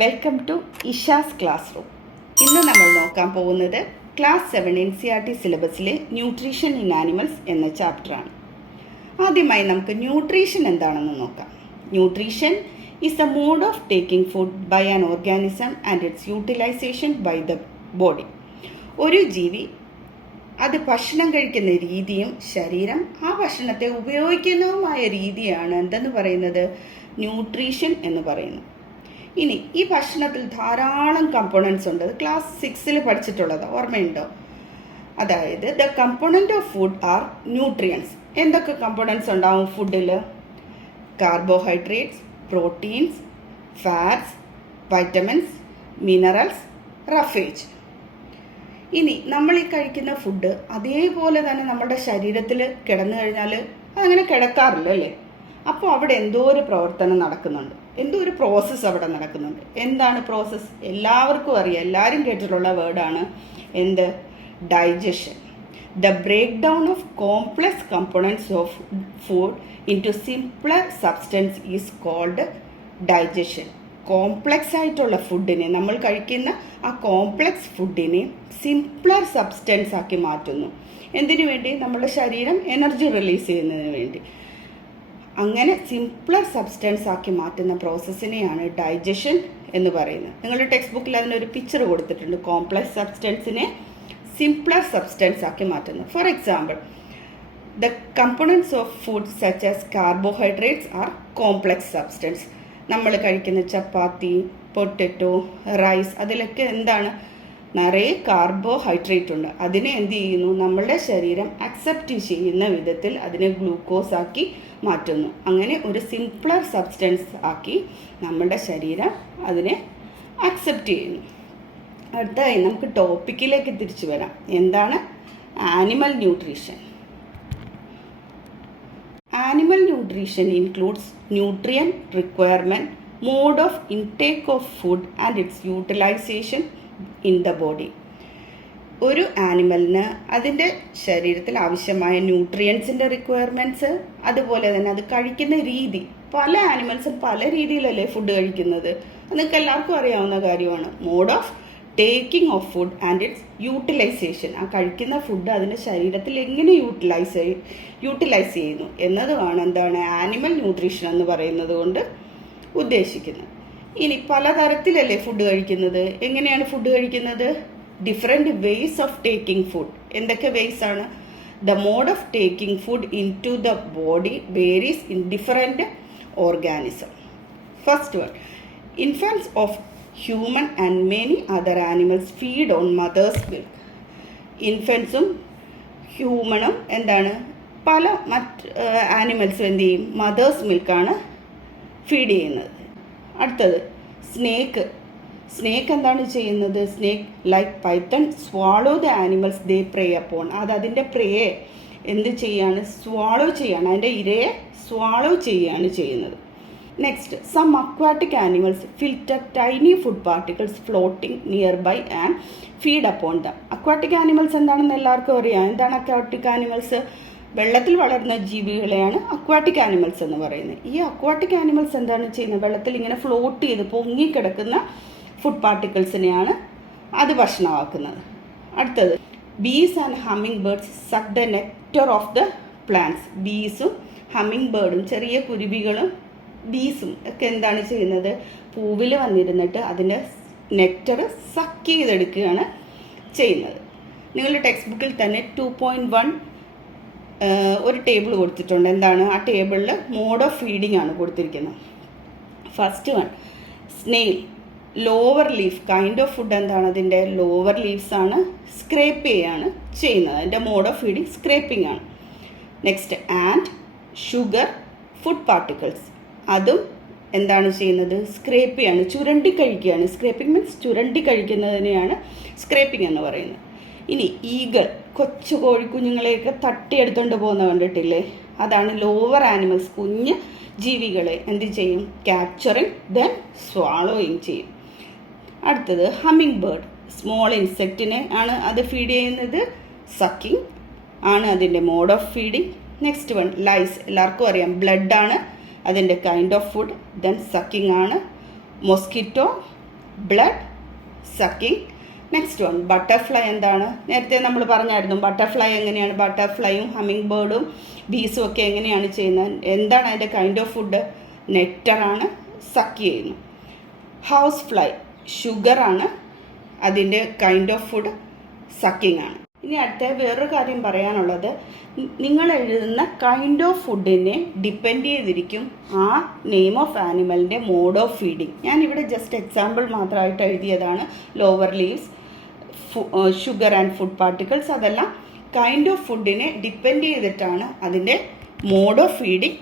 Welcome to Isha's classroom. ഇന്ന് നമ്മൾ നോക്കാൻ പോകുന്നത് ക്ലാസ് 7 NCERT സിലബസിലെ ന്യൂട്രീഷൻ ഇൻ ആനിമൽസ് എന്ന ചാപ്റ്ററാണ്. ആദ്യമായി നമുക്ക് ന്യൂട്രീഷൻ എന്താണെന്ന് നോക്കാം. Nutrition is a mode of taking food by an organism and its utilization by the body. ഒരു ജീവി അത് ഭക്ഷണം കഴിക്കുന്ന രീതിയും ശരീരം ആ ഭക്ഷണത്തെ ഉപയോഗിക്കുന്നതുമായ രീതിയാണ് എന്തെന്ന് പറയുന്നത്, ന്യൂട്രീഷൻ എന്ന് പറയുന്നത്. ഇനി ഈ ഭക്ഷണത്തിൽ ധാരാളം കമ്പോണൻസ് ഉണ്ട്. ക്ലാസ് 6 പഠിച്ചിട്ടുള്ളത് ഓർമ്മയുണ്ടോ? അതായത് the component of food R nutrients. എന്തൊക്കെ കമ്പോണൻസ് ഉണ്ടാവും ഫുഡിൽ? Carbohydrates, proteins, fats, vitamins, minerals, roughage. ഇനി നമ്മൾ ഈ കഴിക്കുന്ന ഫുഡ് അതേപോലെ തന്നെ നമ്മുടെ ശരീരത്തിൽ കിടന്നു കഴിഞ്ഞാൽ അതങ്ങനെ കിടക്കാറില്ല അല്ലേ? അപ്പോൾ അവിടെ എന്തോ ഒരു പ്രവർത്തനം നടക്കുന്നുണ്ട്, എന്തോ ഒരു പ്രോസസ്സ് അവിടെ നടക്കുന്നുണ്ട്. എന്താണ് പ്രോസസ്സ്? എല്ലാവർക്കും അറിയാം, എല്ലാവരും കേട്ടിട്ടുള്ള വേർഡാണ് എന്ത്? Digestion. The break down of complex components of food into simpler substance is called digestion. Complex ആയിട്ടുള്ള ഫുഡിനെ, നമ്മൾ കഴിക്കുന്ന ആ കോംപ്ലക്സ് ഫുഡിനെ സിംപ്ലർ സബ്സ്റ്റൻസ് ആക്കി മാറ്റുന്നു. എന്തിനു വേണ്ടി? നമ്മുടെ ശരീരം എനർജി റിലീസ് ചെയ്യുന്നതിന് വേണ്ടി. അങ്ങനെ സിംപ്ലർ സബ്സ്റ്റൻസ് ആക്കി മാറ്റുന്ന പ്രോസസ്സിനെയാണ് ഡൈജഷൻ എന്ന് പറയുന്നത്. നിങ്ങളുടെ ടെക്സ്റ്റ് ബുക്കിൽ അതിനൊരു പിക്ചർ കൊടുത്തിട്ടുണ്ട്, കോംപ്ലക്സ് സബ്സ്റ്റൻസിനെ സിംപ്ലർ സബ്സ്റ്റൻസ് ആക്കി മാറ്റുന്നത്. For example, the components of food such as carbohydrates are complex substance. നമ്മൾ കഴിക്കുന്ന ചപ്പാത്തി, പൊട്ടറ്റോ, റൈസ്, അതിലൊക്കെ എന്താണ്? നിറയെ കാർബോഹൈഡ്രേറ്റ് ഉണ്ട്. അതിനെ എന്ത് ചെയ്യുന്നു? നമ്മളുടെ ശരീരം അക്സെപ്റ്റ് ചെയ്യുന്ന വിധത്തിൽ അതിനെ ഗ്ലൂക്കോസ് ആക്കി മാറ്റുന്നു. അങ്ങനെ ഒരു സിംപ്ലർ സബ്സ്റ്റൻസ് ആക്കി നമ്മുടെ ശരീരം അതിനെ അക്സെപ്റ്റ് ചെയ്യുന്നു. അടുത്തതായി നമുക്ക് ടോപ്പിക്കിലേക്ക് തിരിച്ചു വരാം. എന്താണ് animal nutrition? Animal nutrition includes nutrient requirement, mode of intake of food and its utilization in the body. ഒരു ആനിമലിന് അതിൻ്റെ ശരീരത്തിൽ ആവശ്യമായ ന്യൂട്രിയൻസിൻ്റെ റിക്വയർമെൻറ്റ്സ്, അതുപോലെ തന്നെ അത് കഴിക്കുന്ന രീതി. പല ആനിമൽസും പല രീതിയിലല്ലേ ഫുഡ് കഴിക്കുന്നത്, അതൊക്കെ എല്ലാവർക്കും അറിയാവുന്ന കാര്യമാണ്. Mode of taking of food and its utilisation. ആ കഴിക്കുന്ന ഫുഡ് അതിൻ്റെ ശരീരത്തിൽ എങ്ങനെ യൂട്ടിലൈസ് ചെയ്യുന്നു എന്നതുമാണ് എന്താണ് ആനിമൽ ന്യൂട്രീഷൻ എന്ന് പറയുന്നത് കൊണ്ട് ഉദ്ദേശിക്കുന്നത്. ഇനി പലതരത്തിലല്ലേ ഫുഡ് കഴിക്കുന്നത്? എങ്ങനെയാണ് ഫുഡ് കഴിക്കുന്നത്? Different ways of taking food. എന്തൊക്കെ വേയ്സ് ആണ്? The mode of taking food into the body varies in different organism. First one, infants of human and many other animals feed on mother's milk. ഇൻഫൻസും ഹ്യൂമണും എന്താണ്, പല മറ്റ് ആനിമൽസും എന്ത് ചെയ്യും? Mothers മിൽക്കാണ് feed ചെയ്യുന്നത്. അടുത്തത് സ്നേക്ക്. സ്നേക്ക് എന്താണ് ചെയ്യുന്നത്? Snake like Python swallow the animals they pray upon. അത് അതിൻ്റെ പ്രേയെ എന്ത് ചെയ്യാണ്? സ്വാളോ ചെയ്യാണ്, അതിൻ്റെ ഇരയെ സ്വാളോ ചെയ്യുകയാണ് ചെയ്യുന്നത്. Next, some aquatic animals filter tiny food particles floating nearby and feed upon them. Aquatic animals എന്താണെന്ന് എല്ലാവർക്കും അറിയാം. എന്താണ് അക്വാറ്റിക് ആനിമൽസ്? വെള്ളത്തിൽ വളരുന്ന ജീവികളെയാണ് അക്വാറ്റിക് ആനിമൽസ് എന്ന് പറയുന്നത്. ഈ അക്വാറ്റിക് ആനിമൽസ് എന്താണ് ചെയ്യുന്നത്? വെള്ളത്തിൽ ഇങ്ങനെ ഫ്ലോട്ട് ചെയ്ത് പൊങ്ങിക്കിടക്കുന്ന ഫുഡ് പാർട്ടിക്കിൾസിനെയാണ് അത് ഭക്ഷണമാക്കുന്നത്. അടുത്തത്, bees and hummingbirds suck the nectar of the plants. ബീസും ഹമ്മിങ് ബേർഡും, ചെറിയ കുരുവികളും ബീസും ഒക്കെ എന്താണ് ചെയ്യുന്നത്? പൂവിൽ വന്നിരുന്നിട്ട് അതിൻ്റെ നെക്ടർ സക്ക് ചെയ്തെടുക്കുകയാണ് ചെയ്യുന്നത്. നിങ്ങളുടെ ടെക്സ്റ്റ് ബുക്കിൽ തന്നെ 2.1 ഒരു ടേബിൾ കൊടുത്തിട്ടുണ്ട്. എന്താണ് ആ ടേബിളിൽ? മോഡ് ഓഫ് ഫീഡിംഗ് ആണ് കൊടുത്തിരിക്കുന്നത്. First one, snail, lower leaf kind of food. എന്താണ് അതിൻ്റെ? ലോവർ ലീവ്സ് ആണ് സ്ക്രേപ്പ് ചെയ്യാണ് ചെയ്യുന്നത്. അതിൻ്റെ മോഡ് ഓഫ് ഫീഡിങ് സ്ക്രേപ്പിംഗ് ആണ്. Next, and sugar food particles. അതും എന്താണ് ചെയ്യുന്നത്? സ്ക്രേപ്പ് ചെയ്യാണ്, ചുരണ്ടി കഴിക്കുകയാണ്. സ്ക്രേപ്പിംഗ് മീൻസ് ചുരണ്ടി കഴിക്കുന്നതിനെയാണ് സ്ക്രേപ്പിംഗ് എന്ന് പറയുന്നത്. ഇനി ഈഗൾ, കൊച്ചു കോഴിക്കുഞ്ഞുങ്ങളെയൊക്കെ തട്ടിയെടുത്തുകൊണ്ട് പോകുന്ന കണ്ടിട്ടില്ലേ? അതാണ് ലോവർ ആനിമൽസ്, കുഞ്ഞ് ജീവികളെ എന്ത് ചെയ്യും? ക്യാപ്ചറിങ് ദെൻ സ്വാളോയിങ് ചെയ്യും. അടുത്തത് ഹമ്മിങ് ബേർഡ്, സ്മോൾ ഇൻസെക്റ്റിനെ ആണ് അത് ഫീഡ് ചെയ്യുന്നത്. സക്കിങ് ആണ് അതിൻ്റെ mode of feeding. Next one, lice, എല്ലാവർക്കും അറിയാം, ബ്ലഡ് ആണ് അതിൻ്റെ kind of food. Then sucking ആണ്. Mosquito blood, sucking. Next one butterfly എന്താണ്? നേരത്തെ നമ്മൾ പറഞ്ഞായിരുന്നു ബട്ടർഫ്ലൈ എങ്ങനെയാണ്, ബട്ടർഫ്ലൈയും ഹമ്മിങ് ബേർഡും ബീസും ഒക്കെ എങ്ങനെയാണ് ചെയ്യുന്നത്, എന്താണ് അതിൻ്റെ കൈൻഡ് ഓഫ് ഫുഡ്? നെക്ടറാണ്, സക്ക് ചെയ്യുന്നു. ഹൗസ് ഫ്ലൈ ഷുഗറാണ്, അതിൻ്റെ കൈൻഡ് ഓഫ് ഫുഡ് സക്കിങ് ആണ്. ഇനി അടുത്ത വേറൊരു കാര്യം പറയാനുള്ളത്, നിങ്ങൾ എഴുതുന്ന കൈൻഡ് ഓഫ് ഫുഡിനെ ഡിപ്പെൻഡ് ചെയ്തിരിക്കും ആ നെയിം ഓഫ് ആനിമലിൻ്റെ മോഡ് ഓഫ് ഫീഡിങ്. ഞാനിവിടെ ജസ്റ്റ് എക്സാമ്പിൾ മാത്രമായിട്ട് എഴുതിയതാണ്. Lower leaves, sugar and food particles, അതെല്ലാം കൈൻഡ് ഓഫ് ഫുഡിനെ ഡിപ്പെൻഡ് ചെയ്തിട്ടാണ് അതിൻ്റെ മോഡ് ഓഫ് ഫീഡിങ്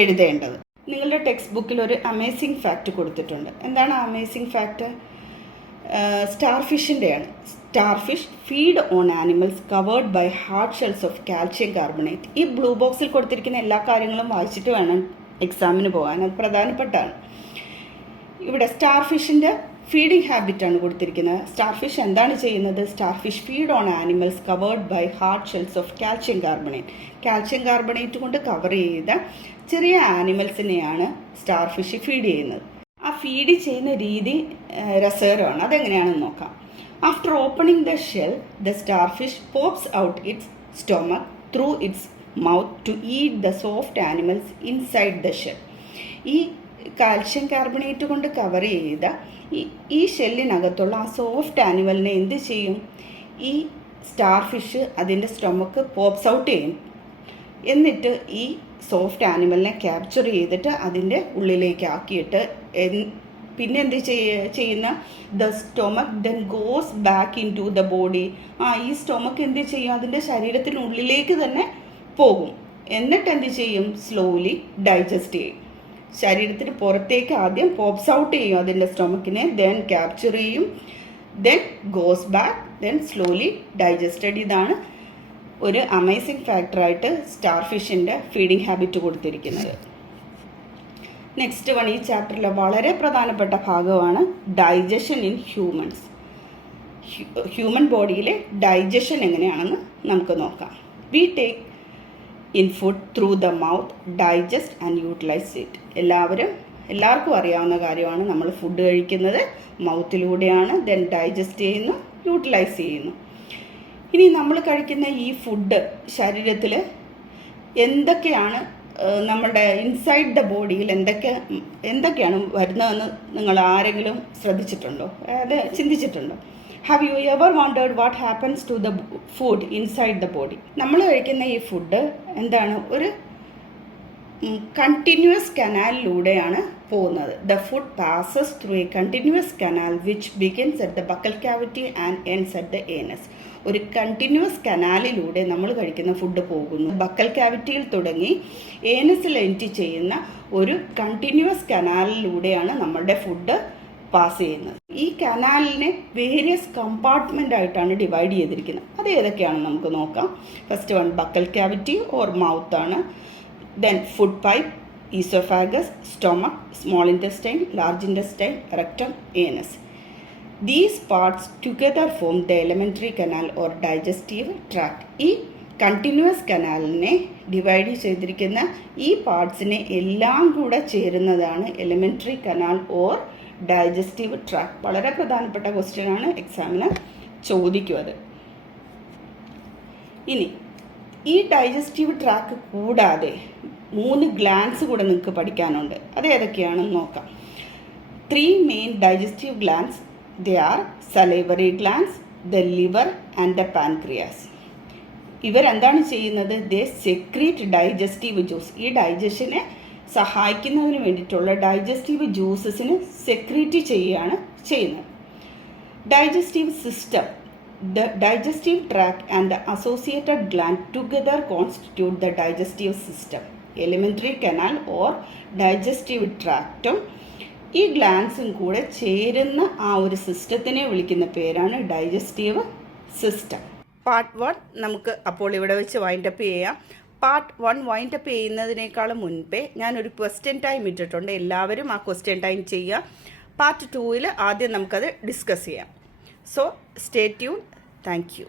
എഴുതേണ്ടത്. നിങ്ങളുടെ ടെക്സ്റ്റ് ബുക്കിൽ ഒരു അമേസിങ് ഫാക്റ്റ് കൊടുത്തിട്ടുണ്ട്. എന്താണ് അമേസിങ് ഫാക്റ്റ്? സ്റ്റാർഫിഷിൻ്റെയാണ്. Starfish feed on animals covered by hard shells of calcium carbonate. ഈ ബ്ലൂ ബോക്സിൽ കൊടുത്തിരിക്കുന്ന എല്ലാ കാര്യങ്ങളും വായിച്ചിട്ട് വേണം എക്സാമിന് പോകാൻ, അത് പ്രധാനപ്പെട്ടാണ്. ഇവിടെ സ്റ്റാർഫിഷിൻ്റെ ഫീഡിങ് ഹാബിറ്റാണ് കൊടുത്തിരിക്കുന്നത്. സ്റ്റാർഫിഷ് എന്താണ് ചെയ്യുന്നത്? Starfish feed on animals covered by hard shells of calcium carbonate. Calcium carbonate കൊണ്ട് കവർ ചെയ്ത ചെറിയ ആനിമൽസിനെയാണ് സ്റ്റാർഫിഷ് ഫീഡ് ചെയ്യുന്നത്. ആ ഫീഡ് ചെയ്യുന്ന രീതി രസകരമാണ്. അതെങ്ങനെയാണെന്ന് നോക്കാം. After opening the shell, the starfish pops out its stomach through its mouth to eat the soft animals inside the shell. ഈ കാൽഷ്യം കാർബണേറ്റ് കൊണ്ട് കവർ ചെയ്ത ഈ ഷെല്ലിനകത്തുള്ള ആ സോഫ്റ്റ് ആനിമലിനെ എന്ത് ചെയ്യും? ഈ സ്റ്റാർഫിഷ് അതിൻ്റെ സ്റ്റൊമക്ക് പോപ്സ് ഔട്ട് ചെയ്യും. എന്നിട്ട് ഈ സോഫ്റ്റ് ആനിമലിനെ ക്യാപ്ചർ ചെയ്തിട്ട് അതിൻ്റെ ഉള്ളിലേക്ക് ആക്കിയിട്ട് പിന്നെ എന്ത് ചെയ്യുന്ന the stomach then goes back into the body. ഈ സ്റ്റൊമക്ക് എന്ത് ചെയ്യും? അതിൻ്റെ ശരീരത്തിനുള്ളിലേക്ക് തന്നെ പോകും. എന്നിട്ട് എന്ത് ചെയ്യും? സ്ലോലി ഡൈജസ്റ്റ് ചെയ്യും. ശരീരത്തിന് പുറത്തേക്ക് ആദ്യം പോപ്സ് ഔട്ട് ചെയ്യും അതിൻ്റെ സ്റ്റൊമക്കിനെ, ദെൻ ക്യാപ്ചർ ചെയ്യും, then goes back, then slowly digested. ഇതാണ് ഒരു അമേസിങ് ഫാക്ടറായിട്ട് സ്റ്റാർഫിഷിൻ്റെ ഫീഡിങ് ഹാബിറ്റ് കൊടുത്തിരിക്കുന്നത്. നെക്സ്റ്റ് വൺ, ഈ ചാപ്റ്ററിലെ വളരെ പ്രധാനപ്പെട്ട ഭാഗമാണ് ഡൈജഷൻ ഇൻ ഹ്യൂമൻസ്. ഹ്യൂമൻ ബോഡിയിലെ ഡൈജഷൻ എങ്ങനെയാണെന്ന് നമുക്ക് നോക്കാം. We take in food through the mouth, digest and utilize it. എല്ലാവർക്കും അറിയാവുന്ന കാര്യമാണ്. നമ്മൾ ഫുഡ് കഴിക്കുന്നത് മൗത്തിലൂടെയാണ്, ദെൻ ഡൈജസ്റ്റ് ചെയ്യുന്നു, യൂട്ടിലൈസ് ചെയ്യുന്നു. ഇനി നമ്മൾ കഴിക്കുന്ന ഈ ഫുഡ് ശരീരത്തിൽ എന്തൊക്കെയാണ് നമ്മുടെ ഇൻസൈഡ് ദ ബോഡിയിൽ എന്തൊക്കെയാണ് വരുന്നതെന്ന് നിങ്ങൾ ആരെങ്കിലും ശ്രദ്ധിച്ചിട്ടുണ്ടോ? അത് ചിന്തിച്ചിട്ടുണ്ടോ? Have you ever wondered what happens to the food inside the body? നമ്മൾ കഴിക്കുന്ന ഈ ഫുഡ് എന്താണ്? ഒരു കണ്ടിന്യൂസ് കനാലിലൂടെയാണ് പോകുന്നത്. The food passes through a continuous canal which begins at the buccal cavity and ends at the anus. ഒരു continuous കനാലിലൂടെ നമ്മൾ കഴിക്കുന്ന ഫുഡ് പോകുന്നു. ബക്കൽ ക്യാവിറ്റിയിൽ തുടങ്ങി ഏനസിൽ എൻഡ് ചെയ്യുന്ന ഒരു കണ്ടിന്യൂസ് കനാലിലൂടെയാണ് നമ്മളുടെ ഫുഡ് പാസ് ചെയ്യുന്നത്. ഈ കനാലിനെ വേരിയസ് കമ്പാർട്ട്മെൻ്റ് ആയിട്ടാണ് ഡിവൈഡ് ചെയ്തിരിക്കുന്നത്. അത് ഏതൊക്കെയാണെന്ന് നമുക്ക് നോക്കാം. First one buccal cavity or mouth ആണ്. Then food pipe, oesophagus, stomach, small intestine, large intestine, rectum, anus. These parts together form the elementary canal or digestive tract. ഈ കണ്ടിന്യൂസ് കനാലിനെ ഡിവൈഡ് ചെയ്തിരിക്കുന്ന ഈ പാർട്സിനെ എല്ലാം കൂടെ ചേരുന്നതാണ് elementary canal or digestive tract. വളരെ പ്രധാനപ്പെട്ട question ആണ്, എക്സാമിന് ചോദിക്കും അത്. ഇനി ഈ ഡൈജസ്റ്റീവ് ട്രാക്ട് കൂടാതെ 3 ഗ്ലാൻസ് കൂടെ നിങ്ങൾക്ക് പഠിക്കാനുണ്ട്. അത് ഏതൊക്കെയാണെന്ന് നോക്കാം. 3 main digestive glands. They are salivary glands, the liver and the pancreas. ഇവരെന്താണ് ചെയ്യുന്നത്? They secrete digestive juice. ഈ ഡൈജഷനെ സഹായിക്കുന്നതിന് വേണ്ടിയിട്ടുള്ള ഡൈജസ്റ്റീവ് ജ്യൂസസിന് സെക്രീറ്റ് ചെയ്യുകയാണ് ചെയ്യുന്നത്. Digestive system, the digestive tract and the associated gland together constitute the digestive system. Elementary canal or digestive tractum ഈ ഗ്ലാൻസും കൂടെ ചേരുന്ന ആ ഒരു സിസ്റ്റത്തിനെ വിളിക്കുന്ന പേരാണ് ഡൈജസ്റ്റീവ് സിസ്റ്റം. പാർട്ട് 1 നമുക്ക് അപ്പോൾ ഇവിടെ വെച്ച് വൈൻഡപ്പ് ചെയ്യാം. പാർട്ട് 1 വൈൻഡപ്പ് ചെയ്യുന്നതിനേക്കാളും മുൻപേ ഞാനൊരു ക്വസ്റ്റ്യൻ ടൈം ഇട്ടിട്ടുണ്ട്. എല്ലാവരും ആ ക്വസ്റ്റ്യൻ ടൈം ചെയ്യുക. പാർട്ട് 2 ആദ്യം നമുക്കത് ഡിസ്കസ് ചെയ്യാം. So stay tune. Thank you.